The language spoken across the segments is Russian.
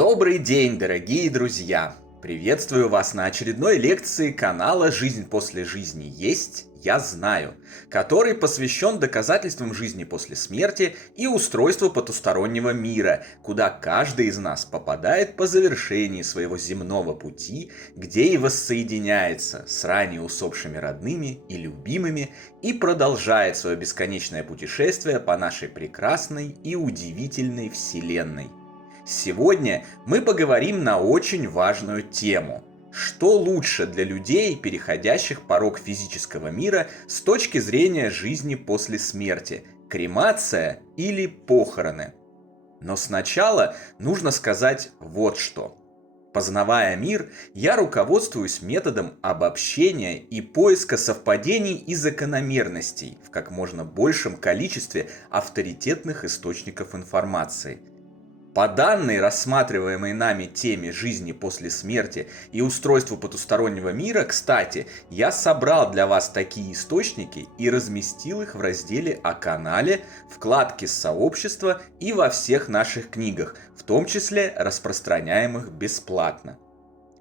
Добрый день, дорогие друзья! Приветствую вас на очередной лекции канала «Жизнь после жизни есть, я знаю», который посвящен доказательствам жизни после смерти и устройству потустороннего мира, куда каждый из нас попадает по завершении своего земного пути, где и воссоединяется с ранее усопшими родными и любимыми и продолжает свое бесконечное путешествие по нашей прекрасной и удивительной Вселенной. Сегодня мы поговорим на очень важную тему. Что лучше для людей, переходящих порог физического мира с точки зрения жизни после смерти? Кремация или похороны? Но сначала нужно сказать вот что. Познавая мир, я руководствуюсь методом обобщения и поиска совпадений и закономерностей в как можно большем количестве авторитетных источников информации. По данной рассматриваемой нами теме жизни после смерти и устройству потустороннего мира, кстати, я собрал для вас такие источники и разместил их в разделе о канале, вкладке сообщества и во всех наших книгах, в том числе распространяемых бесплатно.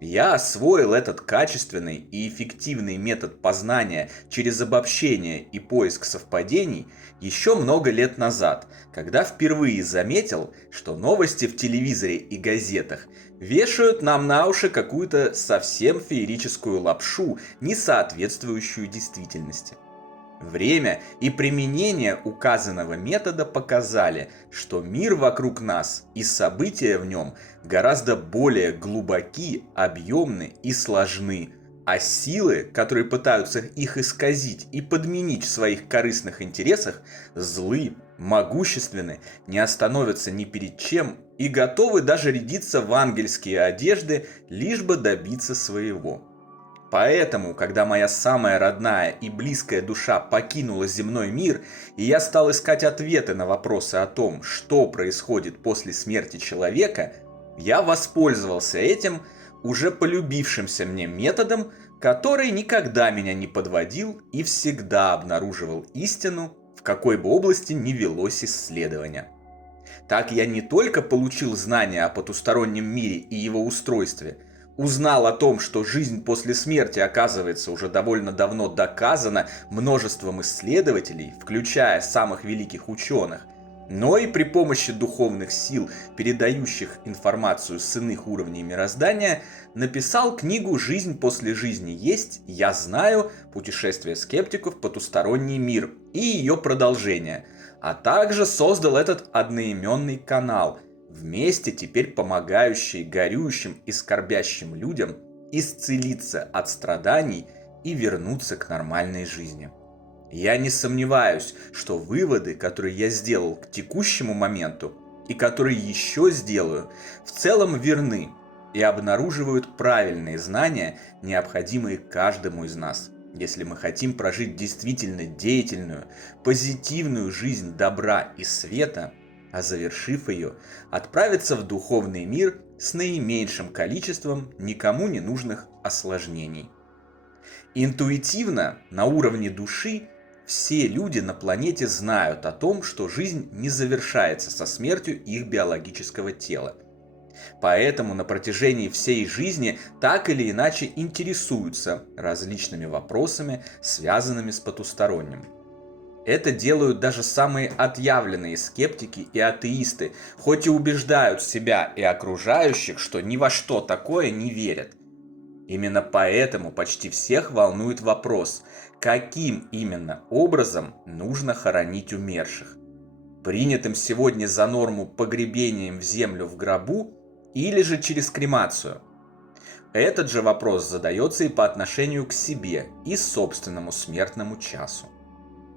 Я освоил этот качественный и эффективный метод познания через обобщение и поиск совпадений еще много лет назад, когда впервые заметил, что новости в телевизоре и газетах вешают нам на уши какую-то совсем феерическую лапшу, не соответствующую действительности. Время и применение указанного метода показали, что мир вокруг нас и события в нем гораздо более глубоки, объемны и сложны, а силы, которые пытаются их исказить и подменить в своих корыстных интересах, злы, могущественны, не остановятся ни перед чем и готовы даже рядиться в ангельские одежды, лишь бы добиться своего. Поэтому, когда моя самая родная и близкая душа покинула земной мир, и я стал искать ответы на вопросы о том, что происходит после смерти человека, я воспользовался этим уже полюбившимся мне методом, который никогда меня не подводил и всегда обнаруживал истину, в какой бы области ни велось исследование. Так я не только получил знания о потустороннем мире и его устройстве, узнал о том, что жизнь после смерти, оказывается, уже довольно давно доказана множеством исследователей, включая самых великих ученых, но и при помощи духовных сил, передающих информацию с иных уровней мироздания, написал книгу «Жизнь после жизни есть, я знаю. Путешествие скептиков в потусторонний мир» и ее продолжение, а также создал этот одноименный канал, вместе теперь помогающий горюющим и скорбящим людям исцелиться от страданий и вернуться к нормальной жизни. Я не сомневаюсь, что выводы, которые я сделал к текущему моменту и которые еще сделаю, в целом верны и обнаруживают правильные знания, необходимые каждому из нас, если мы хотим прожить действительно деятельную, позитивную жизнь добра и света, а завершив ее, отправиться в духовный мир с наименьшим количеством никому не нужных осложнений. Интуитивно, на уровне души, все люди на планете знают о том, что жизнь не завершается со смертью их биологического тела. Поэтому на протяжении всей жизни так или иначе интересуются различными вопросами, связанными с потусторонним. Это делают даже самые отъявленные скептики и атеисты, хоть и убеждают себя и окружающих, что ни во что такое не верят. Именно поэтому почти всех волнует вопрос, каким именно образом нужно хоронить умерших. Принятым сегодня за норму погребением в землю в гробу или же через кремацию? Этот же вопрос задается и по отношению к себе и собственному смертному часу.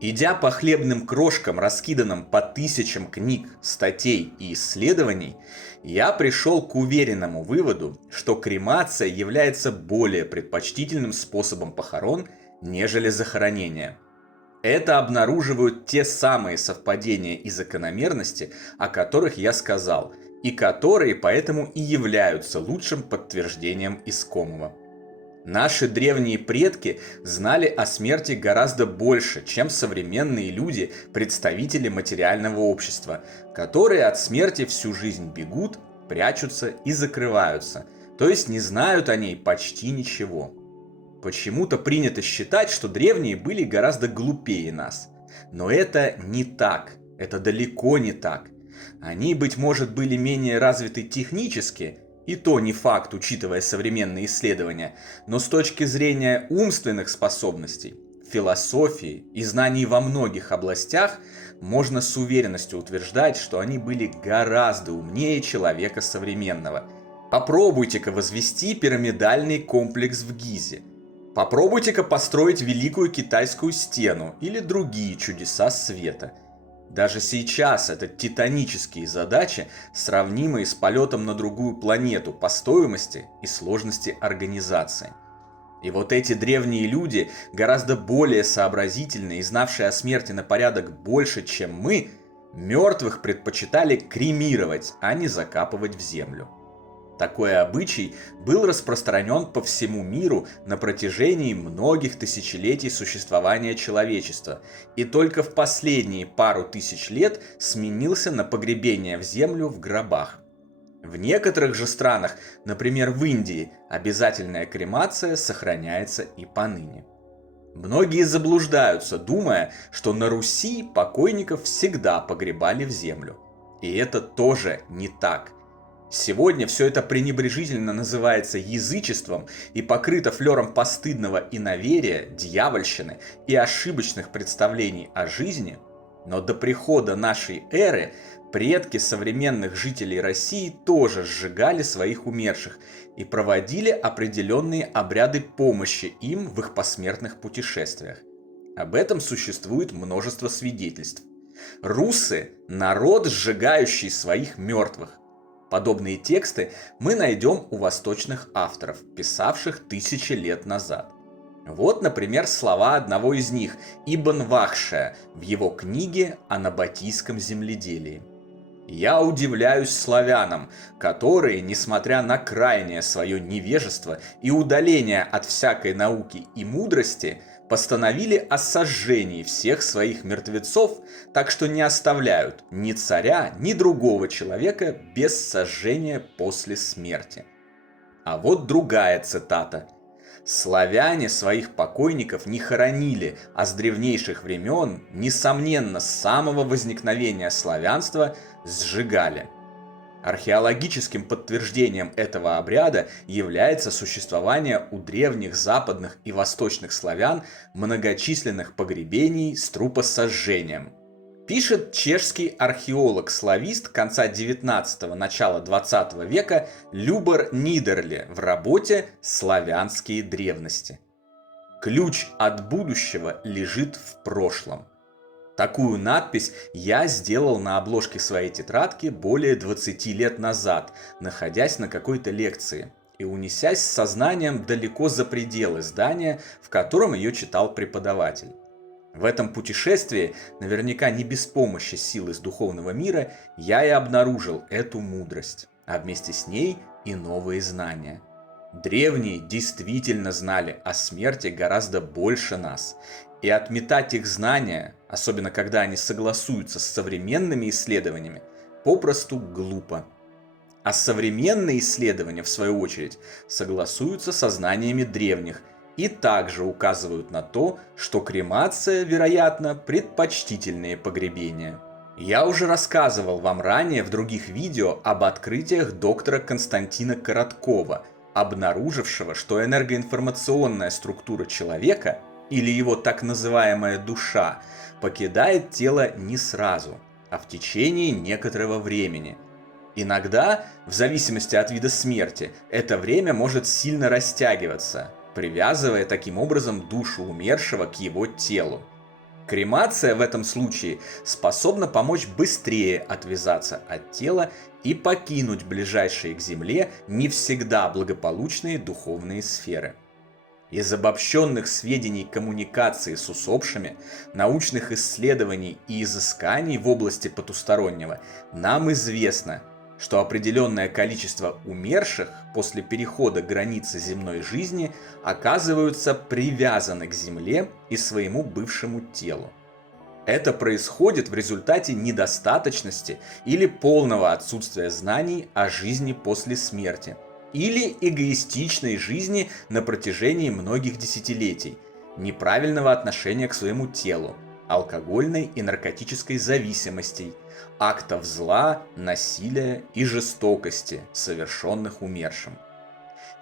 Идя по хлебным крошкам, раскиданным по тысячам книг, статей и исследований, я пришел к уверенному выводу, что кремация является более предпочтительным способом похорон, нежели захоронение. Это обнаруживают те самые совпадения и закономерности, о которых я сказал, и которые поэтому и являются лучшим подтверждением искомого. Наши древние предки знали о смерти гораздо больше, чем современные люди, представители материального общества, которые от смерти всю жизнь бегут, прячутся и закрываются, то есть не знают о ней почти ничего. Почему-то принято считать, что древние были гораздо глупее нас. Но это не так, это далеко не так. Они, быть может, были менее развиты технически, и то не факт, учитывая современные исследования, но с точки зрения умственных способностей, философии и знаний во многих областях, можно с уверенностью утверждать, что они были гораздо умнее человека современного. Попробуйте-ка возвести пирамидальный комплекс в Гизе. Попробуйте-ка построить Великую Китайскую стену или другие чудеса света. Даже сейчас это титанические задачи, сравнимые с полетом на другую планету по стоимости и сложности организации. И вот эти древние люди, гораздо более сообразительные и знавшие о смерти на порядок больше, чем мы, мертвых предпочитали кремировать, а не закапывать в землю. Такой обычай был распространен по всему миру на протяжении многих тысячелетий существования человечества, и только в последние пару тысяч лет сменился на погребение в землю в гробах. В некоторых же странах, например в Индии, обязательная кремация сохраняется и поныне. Многие заблуждаются, думая, что на Руси покойников всегда погребали в землю. И это тоже не так. Сегодня все это пренебрежительно называется язычеством и покрыто флером постыдного иноверия, дьявольщины и ошибочных представлений о жизни, но до прихода нашей эры предки современных жителей России тоже сжигали своих умерших и проводили определенные обряды помощи им в их посмертных путешествиях. Об этом существует множество свидетельств. Руссы – народ, сжигающий своих мертвых. Подобные тексты мы найдем у восточных авторов, писавших тысячи лет назад. Вот, например, слова одного из них, Ибн Вахша, в его книге о набатийском земледелии. «Я удивляюсь славянам, которые, несмотря на крайнее свое невежество и удаление от всякой науки и мудрости, постановили о сожжении всех своих мертвецов, так что не оставляют ни царя, ни другого человека без сожжения после смерти». А вот другая цитата. «Славяне своих покойников не хоронили, а с древнейших времен, несомненно, с самого возникновения славянства, сжигали». Археологическим подтверждением этого обряда является существование у древних западных и восточных славян многочисленных погребений с трупосожжением. Пишет чешский археолог-славист конца 19-го, начала 20 века Любор Нидерле в работе «Славянские древности». Ключ от будущего лежит в прошлом. Такую надпись я сделал на обложке своей тетрадки более 20 лет назад, находясь на какой-то лекции и унесясь с сознанием далеко за пределы здания, в котором ее читал преподаватель. В этом путешествии, наверняка не без помощи сил из духовного мира, я и обнаружил эту мудрость, а вместе с ней и новые знания. Древние действительно знали о смерти гораздо больше нас, и отметать их знания, особенно когда они согласуются с современными исследованиями, попросту глупо. А современные исследования, в свою очередь, согласуются со знаниями древних и также указывают на то, что кремация, вероятно, предпочтительнее погребения. Я уже рассказывал вам ранее в других видео об открытиях доктора Константина Короткова, обнаружившего, что энергоинформационная структура человека, или его так называемая душа, покидает тело не сразу, а в течение некоторого времени. Иногда, в зависимости от вида смерти, это время может сильно растягиваться, привязывая таким образом душу умершего к его телу. Кремация в этом случае способна помочь быстрее отвязаться от тела и покинуть ближайшие к Земле не всегда благополучные духовные сферы. Из обобщенных сведений коммуникации с усопшими, научных исследований и изысканий в области потустороннего нам известно, что определенное количество умерших после перехода границы земной жизни оказываются привязаны к Земле и своему бывшему телу. Это происходит в результате недостаточности или полного отсутствия знаний о жизни после смерти, или эгоистичной жизни на протяжении многих десятилетий, неправильного отношения к своему телу, алкогольной и наркотической зависимостей, актов зла, насилия и жестокости, совершенных умершим.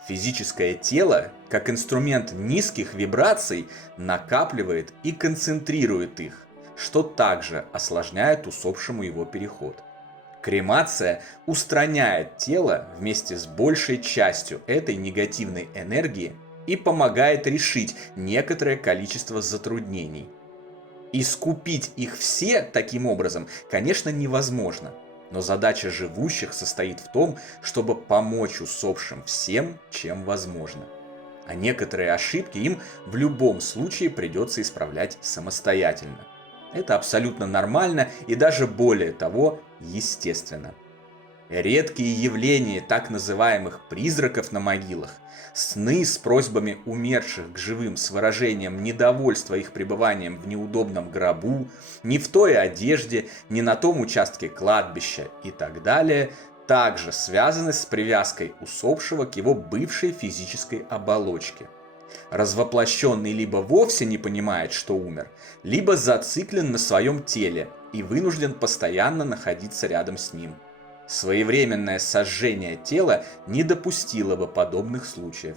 Физическое тело, как инструмент низких вибраций, накапливает и концентрирует их, что также осложняет усопшему его переход. Кремация устраняет тело вместе с большей частью этой негативной энергии и помогает решить некоторое количество затруднений. Искупить их все таким образом, конечно, невозможно. Но задача живущих состоит в том, чтобы помочь усопшим всем, чем возможно. А некоторые ошибки им в любом случае придется исправлять самостоятельно. Это абсолютно нормально и даже более того, естественно. Редкие явления так называемых призраков на могилах, сны с просьбами умерших к живым с выражением недовольства их пребыванием в неудобном гробу, не в той одежде, не на том участке кладбища и так далее, также связаны с привязкой усопшего к его бывшей физической оболочке. Развоплощенный либо вовсе не понимает, что умер, либо зациклен на своем теле и вынужден постоянно находиться рядом с ним. Своевременное сожжение тела не допустило бы подобных случаев.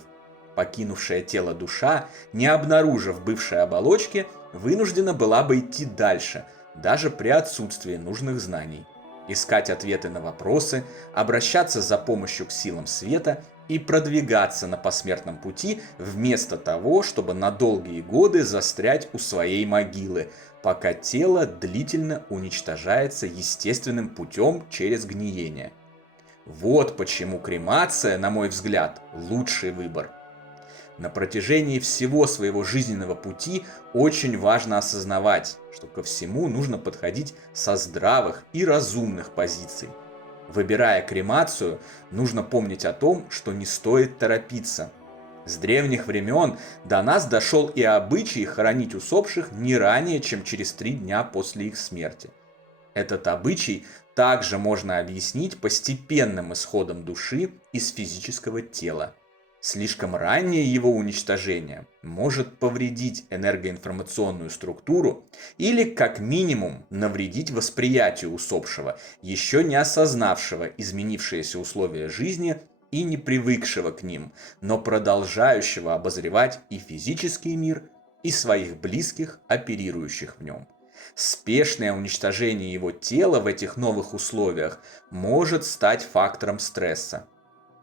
Покинувшая тело душа, не обнаружив бывшей оболочки, вынуждена была бы идти дальше, даже при отсутствии нужных знаний. Искать ответы на вопросы, обращаться за помощью к силам света и продвигаться на посмертном пути вместо того, чтобы на долгие годы застрять у своей могилы, пока тело длительно уничтожается естественным путем через гниение. Вот почему кремация, на мой взгляд, лучший выбор. На протяжении всего своего жизненного пути очень важно осознавать, что ко всему нужно подходить со здравых и разумных позиций. Выбирая кремацию, нужно помнить о том, что не стоит торопиться. С древних времен до нас дошел и обычай хоронить усопших не ранее, чем через 3 дня после их смерти. Этот обычай также можно объяснить постепенным исходом души из физического тела. Слишком раннее его уничтожение может повредить энергоинформационную структуру или, как минимум, навредить восприятию усопшего, еще не осознавшего изменившиеся условия жизни и не привыкшего к ним, но продолжающего обозревать и физический мир, и своих близких, оперирующих в нем. Спешное уничтожение его тела в этих новых условиях может стать фактором стресса.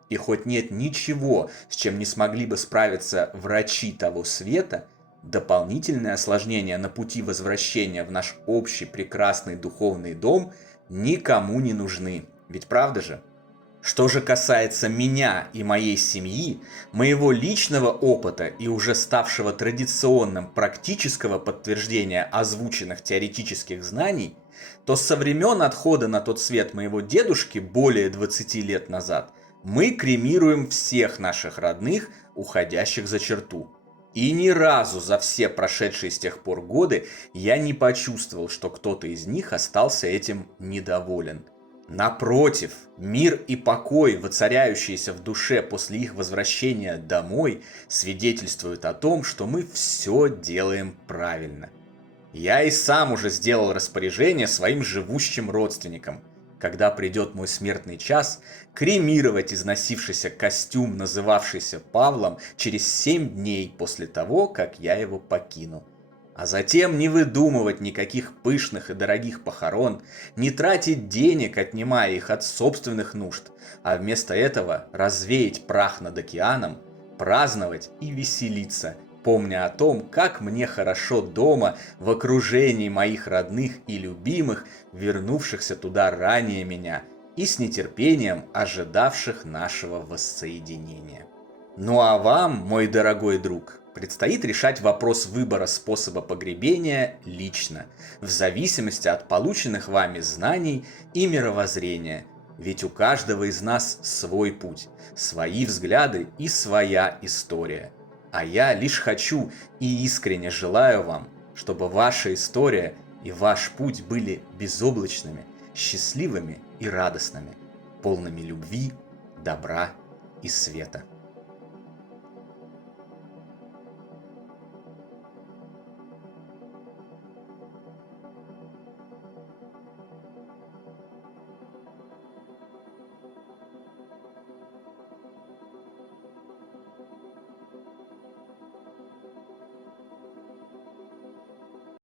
И хоть нет ничего, с чем не смогли бы справиться врачи того света, дополнительные осложнения на пути возвращения в наш общий прекрасный духовный дом никому не нужны. Ведь правда же? Что же касается меня и моей семьи, моего личного опыта и уже ставшего традиционным практического подтверждения озвученных теоретических знаний, то со времен отхода на тот свет моего дедушки более 20 лет назад мы кремируем всех наших родных, уходящих за черту. И ни разу за все прошедшие с тех пор годы я не почувствовал, что кто-то из них остался этим недоволен. Напротив, мир и покой, воцаряющиеся в душе после их возвращения домой, свидетельствуют о том, что мы все делаем правильно. Я и сам уже сделал распоряжение своим живущим родственникам. Когда придет мой смертный час, кремировать износившийся костюм, называвшийся Павлом, через 7 дней после того, как я его покину. А затем не выдумывать никаких пышных и дорогих похорон, не тратить денег, отнимая их от собственных нужд, а вместо этого развеять прах над океаном, праздновать и веселиться, помня о том, как мне хорошо дома, в окружении моих родных и любимых, вернувшихся туда ранее меня и с нетерпением ожидавших нашего воссоединения. Ну а вам, мой дорогой друг, предстоит решать вопрос выбора способа погребения лично, в зависимости от полученных вами знаний и мировоззрения. Ведь у каждого из нас свой путь, свои взгляды и своя история. А я лишь хочу и искренне желаю вам, чтобы ваша история и ваш путь были безоблачными, счастливыми и радостными, полными любви, добра и света.